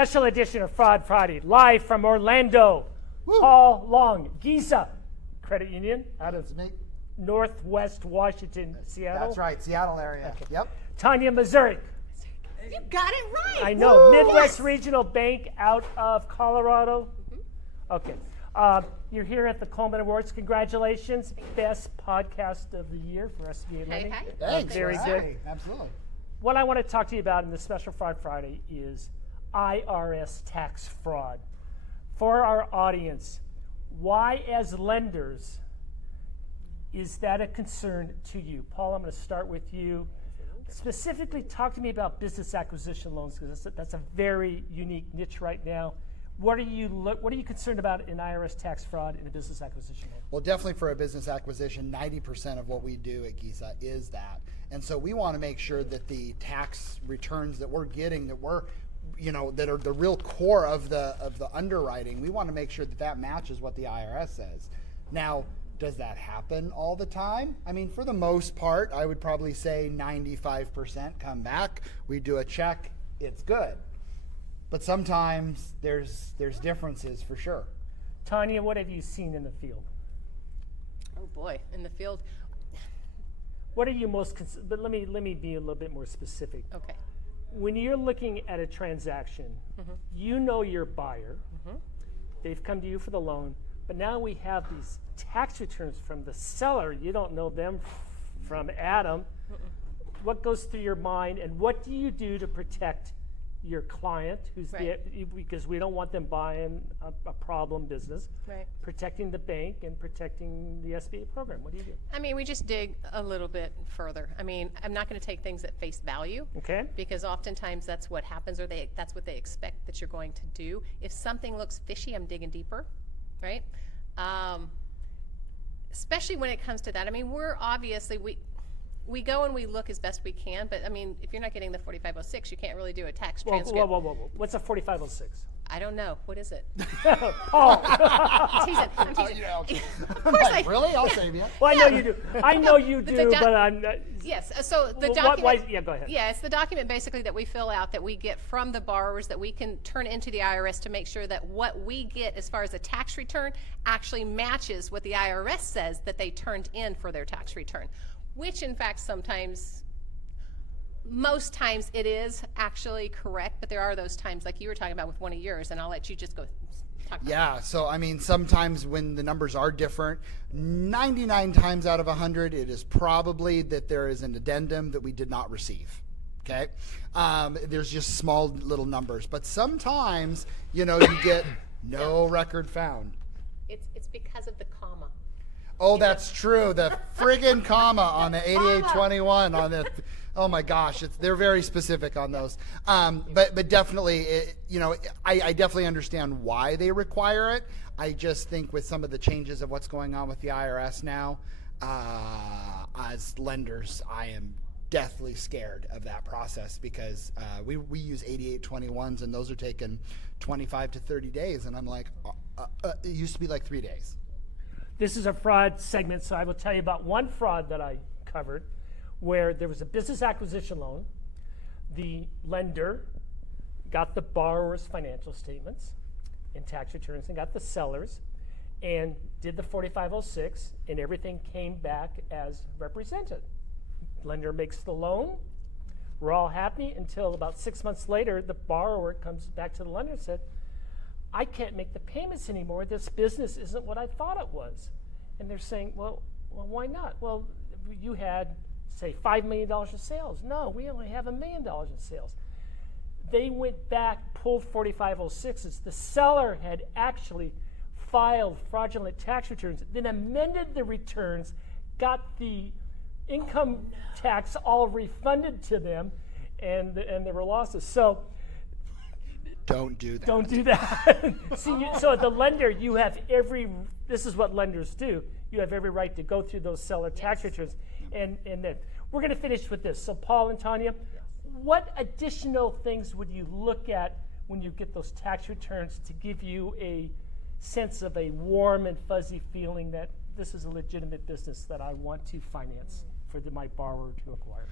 Special edition of Fraud Friday, live from Orlando. Woo. Paul Long, Gesa Credit Union out of Northwest Washington, Seattle. That's right, Seattle area. Okay. Yep. Tonya, Mazurek. You got it right. I know. Woo. Midwest Regional Bank out of Colorado. Okay. You're here at the Coleman Awards. Congratulations. Best podcast of the year for SBA lending. Hey. Thanks. Very good. Absolutely. What I want to talk to you about in this special Fraud Friday is IRS tax fraud. For our audience, why as lenders is that a concern to you? Paul, I'm going to start with you. Specifically, talk to me about business acquisition loans, because that's a very unique niche right now. What are you concerned about in IRS tax fraud in a business acquisition loan? Well, definitely for a business acquisition, 90% of what we do at Gesa is that. And so we want to make sure that the tax returns that we're getting, that are the real core of the underwriting, we want to make sure that that matches what the IRS says. Now, does that happen all the time? I mean, for the most part, I would probably say 95% come back. We do a check, it's good. But sometimes there's differences for sure. Tonya, what have you seen in the field? Oh boy, in the field. What are you most but let me be a little bit more specific. Okay. When you're looking at a transaction, you know your buyer. They've come to you for the loan, but now we have these tax returns from the seller. You don't know them from Adam. What goes through your mind, and what do you do to protect your client, because we don't want them buying a problem business, protecting the bank and protecting the SBA program? What do you do? I mean, we just dig a little bit further. I mean, I'm not going to take things at face value, because oftentimes that's what happens, or that's what they expect that you're going to do. If something looks fishy, I'm digging deeper, right? Especially when it comes to that. I mean, we're obviously, we go and we look as best we can, but I mean, if you're not getting the 4506, you can't really do a tax transcript. Whoa. What's a 4506? I don't know. What is it? Paul. I'm teasing. Of course Really? I'll save you. Well, I know you do. I know you do, but I'm not. Yes. So the document. Yeah, go ahead. Yeah, it's the document basically that we fill out, that we get from the borrowers, that we can turn into the IRS to make sure that what we get as far as a tax return actually matches what the IRS says that they turned in for their tax return. Which in fact most times it is actually correct, but there are those times like you were talking about with one of yours, and I'll let you just go talk about Yeah, so I mean, sometimes when the numbers are different, 99 times out of 100, it is probably that there is an addendum that we did not receive. Okay, there's just small little numbers, but sometimes you get no record found. It's because of the comma. Oh, that's true. The friggin' comma on the 8821 on the, oh my gosh, they're very specific on those. But definitely, I definitely understand why they require it. I just think with some of the changes of what's going on with the IRS now, as lenders, I am deathly scared of that process, because we use 8821s, and those are taking 25 to 30 days, and I'm like, it used to be like 3 days. This is a fraud segment, so I will tell you about one fraud that I covered where there was a business acquisition loan. The lender got the borrower's financial statements and tax returns and got the seller's and did the 4506, and everything came back as represented. Lender makes the loan. We're all happy until about 6 months later, the borrower comes back to the lender and said, I can't make the payments anymore. This business isn't what I thought it was. And they're saying, well, why not? Well, you had, say, $5 million in sales. No, we only have $1 million in sales. They went back, pulled 4506s. The seller had actually filed fraudulent tax returns, then amended the returns, got the income tax all refunded to them, and there were losses. So don't do that. Don't do that. See, so the lender, you have this is what lenders do. You have every right to go through those seller tax returns. And then we're going to finish with this. So Paul and Tonya, what additional things would you look at when you get those tax returns to give you a sense of a warm and fuzzy feeling that this is a legitimate business that I want to finance for my borrower to acquire?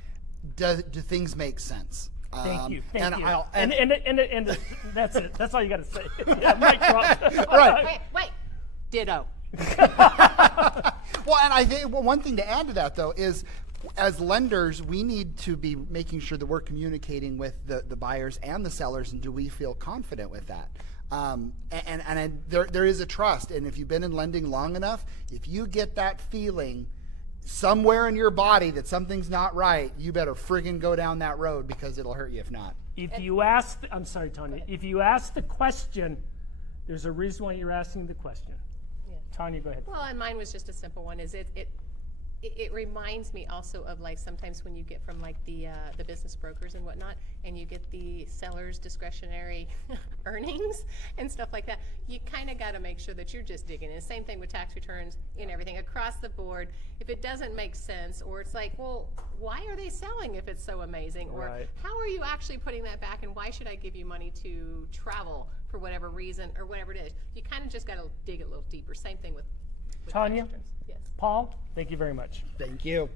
Do things make sense? Thank you. and Thank you. I'll- And that's it. That's all you got to say. Yeah, mic drop. Right. Wait. Ditto. Well, and I think one thing to add to that, though, is as lenders, we need to be making sure that we're communicating with the buyers and the sellers, and do we feel confident with that? There is a trust, and if you've been in lending long enough, if you get that feeling somewhere in your body that something's not right, you better friggin' go down that road, because it'll hurt you if not. If you ask, I'm sorry, Tonya. If you ask the question, there's a reason why you're asking the question. Yeah. Tonya, go ahead. Well, and mine was just a simple one. Is it reminds me also of like sometimes when you get from like the business brokers and whatnot, and you get the seller's discretionary earnings and stuff like that. You kind of got to make sure that you're just digging in. Same thing with tax returns and everything across the board. If it doesn't make sense, or it's like, well, why are they selling if it's so amazing? Or Right. how are you actually putting that back? And why should I give you money to travel for whatever reason or whatever it is? You kind of just got to dig a little deeper. Same thing with tax Tonya? returns. Yes. Paul, thank you very much. Thank you.